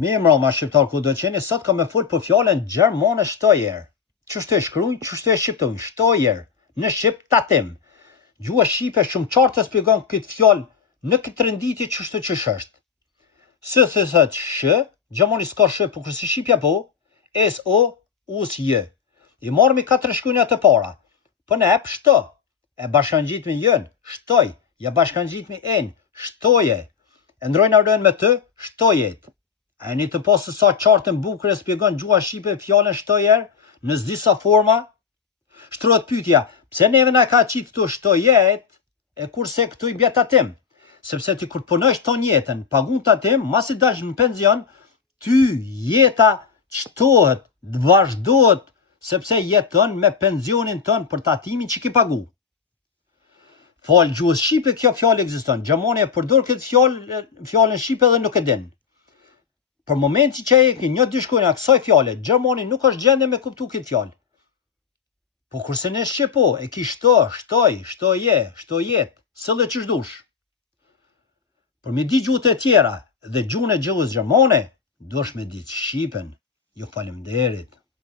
Mi mroma shqiptar ku do qeni, sot ka me full për fjallën gjermane shtojer. Qështu e shkrujnë, qështu e shqiptojnë, shtojer, në shqip tatim. Gjua shqipe shumë qartë të spjegon këtë fjallë në këtë rënditje qështu që shështë. Së thësët shë, gjermani s'ka shë, po kërësi shqipja po, S-O, U-S-J. I marmi 4 shkrujnja të para. Për në epë shto, e bashkan gjitmi jën, shtoj, ja bashkan gjitmi en, shtoje. E ndrojnë arën me të, shtojet. A e një të posë sa qartën bukër e spjegon gjua shqipe fjallën shtojer në zdisa forma? Shtrohet pyetja, pse neve na ka qitë të shtojet, e kurse këtu i bje tatim? Sepse ti kur punojsh ton jetën, pagun tatim, mas i dash në penzion, ty jeta qtohet, vazhdohet, sepse jeton me penzionin ton për tatimin që ki pagu. Falë gjuhës shqipe kjo fjallë ekziston, gjermani e përdor këtë fjallën shqipe dhe nuk e din. Për momenti që e një dy shkujna kësaj fjale, gjermani nuk është gjende me kuptu këtë fjallë. Po kurse në shqipo, e ki shto, shtoj, shtoje, shtojet, sëllë që shdush. Për me di gjuhët e tjera dhe gjuhën e gjuhës gjermane, dosh me ditë shqipen. Jo faleminderit.